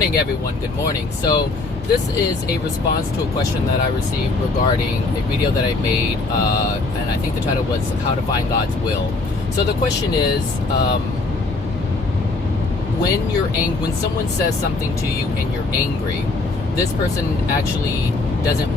morning, everyone. Good morning. So this is a response to a question that I received regarding a video that I made, and I think the title was How to Find God's Will. So the question is, when someone says something to you and you're angry, this person actually doesn't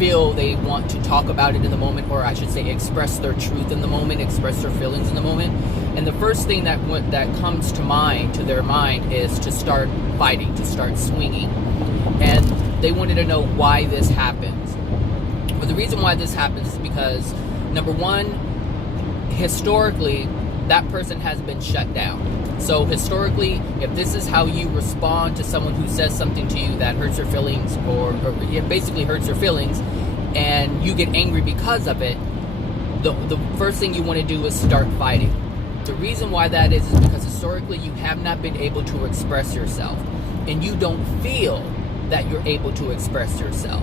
feel they want to talk about it in the moment, or I should say express their truth in the moment, express their feelings in the moment. And the first thing that comes to their mind is to start fighting, to start swinging. And they wanted to know why this happens. But the reason why this happens is because, number one, historically, that person has been shut down. So historically, if this is how you respond to someone who says something to you that hurts your feelings, or it basically hurts your feelings, and you get angry because of it, the first thing you want to do is start fighting. The reason why that is because historically you have not been able to express yourself, and you don't feel that you're able to express yourself.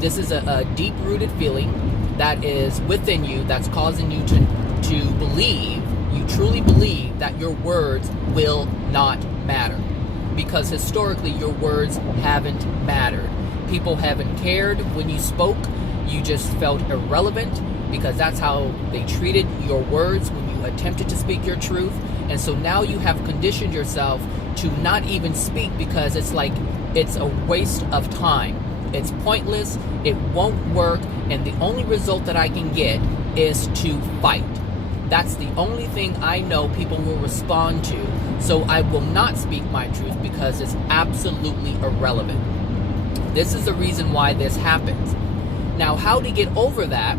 This is a deep-rooted feeling that is within you that's causing you to believe, you truly believe that your words will not matter. Because historically your words haven't mattered. People haven't cared when you spoke. You just felt irrelevant because that's how they treated your words when you attempted to speak your truth. And so now you have conditioned yourself to not even speak because it's like it's a waste of time. It's pointless, it won't work, and the only result that I can get is to fight. That's the only thing I know people will respond to. So I will not speak my truth because it's absolutely irrelevant. This is the reason why this happens. Now, how to get over that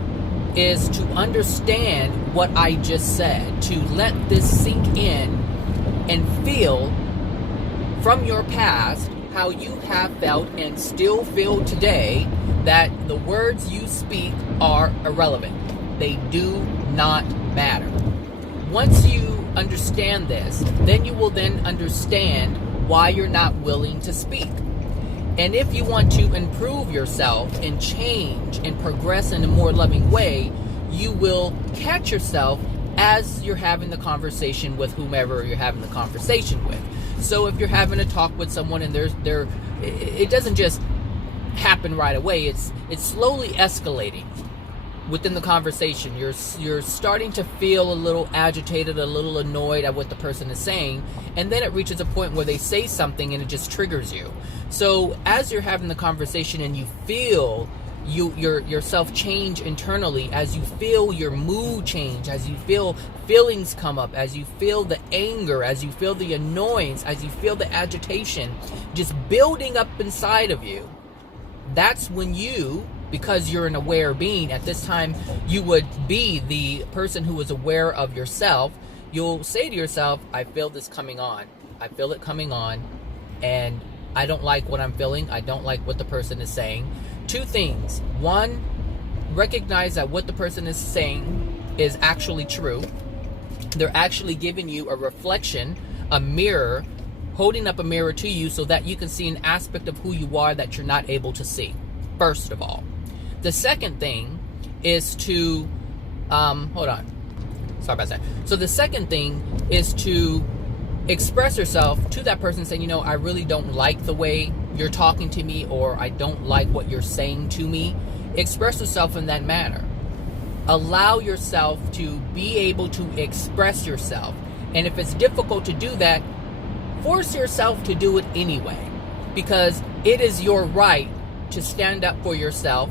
is to understand what I just said, to let this sink in and feel from your past how you have felt and still feel today that the words you speak are irrelevant. They do not matter. Once you understand this, then you will then understand why you're not willing to speak. And if you want to improve yourself and change and progress in a more loving way, you will catch yourself as you're having the conversation with whomever you're having the conversation with. So if you're having a talk with someone and it doesn't just happen right away, it's slowly escalating. Within the conversation, you're starting to feel a little agitated, a little annoyed at what the person is saying, and then it reaches a point where they say something and it just triggers you. So as you're having the conversation and you feel yourself change internally, as you feel your mood change, as you feel feelings come up, as you feel the anger, as you feel the annoyance, as you feel the agitation just building up inside of you, that's when you, because you're an aware being, at this time you would be the person who is aware of yourself. You'll say to yourself, I feel this coming on. I feel it coming on, and I don't like what I'm feeling. I don't like what the person is saying. Two things. One, recognize that what the person is saying is actually true. They're actually giving you a reflection, a mirror, holding up a mirror to you so that you can see an aspect of who you are that you're not able to see, first of all. The second thing is to, hold on. Sorry about that. So the second thing is to express yourself to that person saying, I really don't like the way you're talking to me, or I don't like what you're saying to me. Express yourself in that manner. Allow yourself to be able to express yourself. And if it's difficult to do that, force yourself to do it anyway. Because it is your right to stand up for yourself,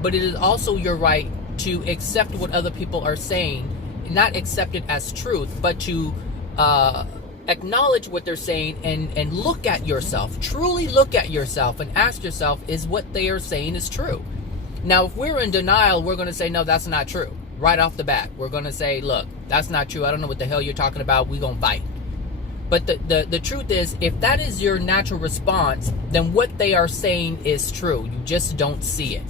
but it is also your right to accept what other people are saying, not accept it as truth, but to acknowledge what they're saying and look at yourself, truly look at yourself and ask yourself, is what they are saying is true? Now, if we're in denial, we're going to say, no, that's not true. Right off the bat, we're going to say, look, that's not true. I don't know what the hell you're talking about. We're going to fight. But the truth is, if that is your natural response, then what they are saying is true. You just don't see it.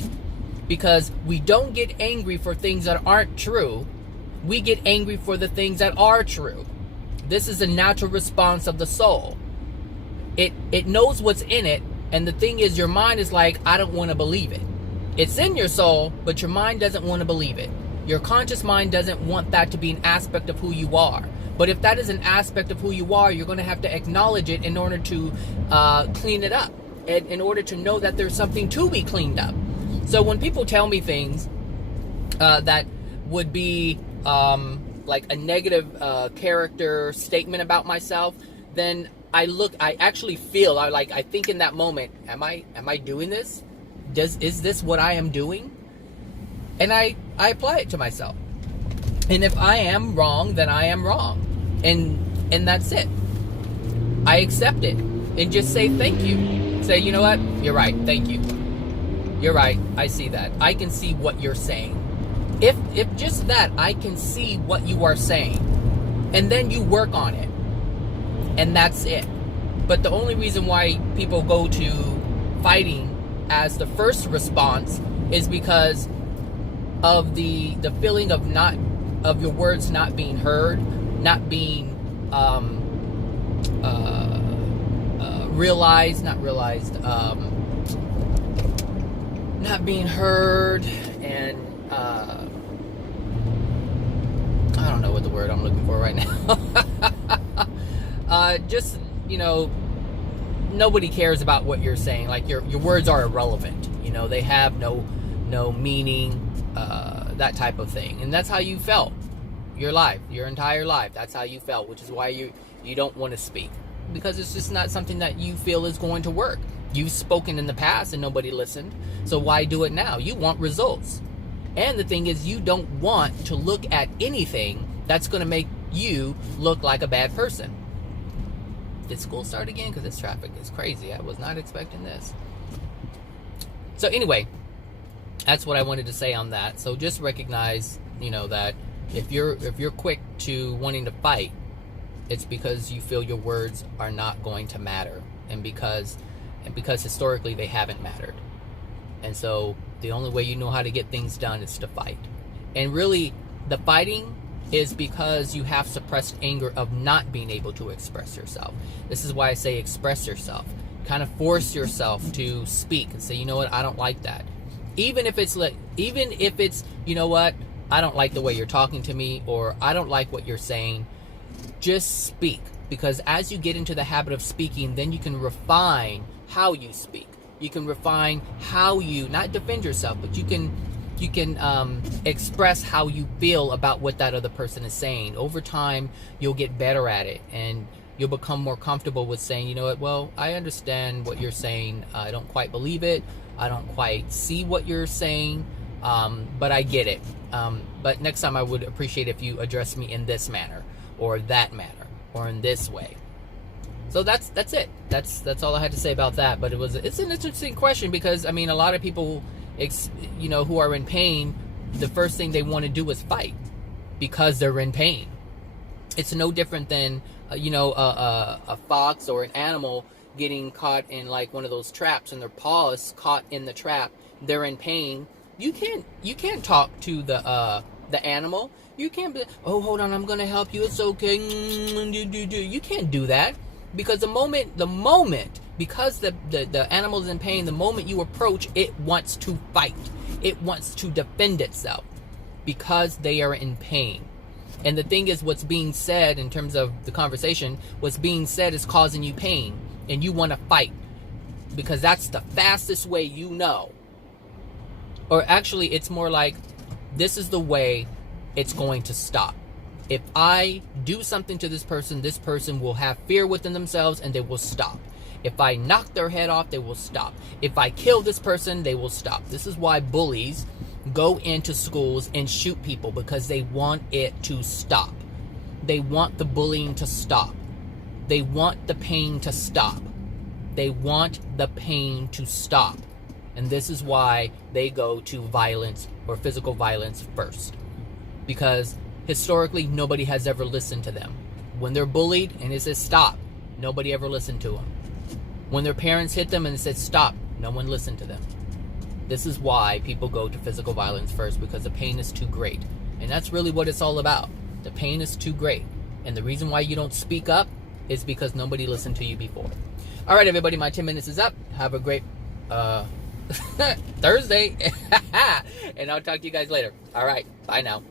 Because we don't get angry for things that aren't true. We get angry for the things that are true. This is a natural response of the soul. It knows what's in it, and the thing is, your mind is like, I don't want to believe it. It's in your soul, but your mind doesn't want to believe it. Your conscious mind doesn't want that to be an aspect of who you are. But if that is an aspect of who you are, you're going to have to acknowledge it in order to clean it up, and in order to know that there's something to be cleaned up. So when people tell me things that would be like a negative character statement about myself, then I actually feel, I think in that moment, am I doing this? Is this what I am doing? And I apply it to myself. And if I am wrong, then I am wrong. And that's it. I accept it and just say thank you. Say, you know what? You're right. Thank you. You're right. I see that. I can see what you're saying. If just that, I can see what you are saying. And then you work on it. And that's it. But the only reason why people go to fighting as the first response is because of the feeling of your words not being heard, not being not being heard, and I don't know what the word I'm looking for right now. Just, nobody cares about what you're saying. Like your words are irrelevant. They have no meaning, that type of thing. And that's how you felt your entire life. That's how you felt, which is why you don't want to speak, because it's just not something that you feel is going to work. You've spoken in the past and nobody listened, so why do it now? You want results. And the thing is, you don't want to look at anything that's going to make you look like a bad person. Did school start again? Because this traffic is crazy. I was not expecting this. So anyway, that's what I wanted to say on that. So just recognize, that if you're quick to wanting to fight, it's because you feel your words are not going to matter, and because historically they haven't mattered. And so the only way you know how to get things done is to fight. And really, the fighting is because you have suppressed anger of not being able to express yourself. This is why I say express yourself. Kind of force yourself to speak and say, you know what, I don't like that. Even if it's, you know what, I don't like the way you're talking to me, or I don't like what you're saying. Just speak. Because as you get into the habit of speaking, then you can refine how you speak. You can refine how you, not defend yourself, but you can express how you feel about what that other person is saying. Over time, you'll get better at it, and you'll become more comfortable with saying, you know what, well, I understand what you're saying. I don't quite believe it. I don't quite see what you're saying, but I get it. But next time I would appreciate if you address me in this manner, or that manner, or in this way. So that's it. That's all I had to say about that. But it's an interesting question, because a lot of people, who are in pain, the first thing they want to do is fight because they're in pain. It's no different than a fox or an animal getting caught in like one of those traps, and their paw is caught in the trap. They're in pain. You can't talk to the animal. You can't be, oh, hold on, I'm gonna help you. It's okay. You can't do that. Because the moment, because the animal is in pain, the moment you approach, it wants to fight. It wants to defend itself because they are in pain. And the thing is, what's being said in terms of the conversation, what's being said is causing you pain, and you want to fight because that's the fastest way you know. Or actually, it's more like, this is the way it's going to stop. If I do something to this person will have fear within themselves and they will stop. If I knock their head off, they will stop. If I kill this person, they will stop. This is why bullies go into schools and shoot people, because they want it to stop. They want the bullying to stop. They want the pain to stop. They want the pain to stop. And this is why they go to violence or physical violence first. Because historically, nobody has ever listened to them. When they're bullied and it says stop, nobody ever listened to them. When their parents hit them and it said stop, no one listened to them. This is why people go to physical violence first, because the pain is too great. And that's really what it's all about. The pain is too great. And the reason why you don't speak up is because nobody listened to you before. All right, everybody, my 10 minutes is up. Have a great Thursday. And I'll talk to you guys later. All right. Bye now.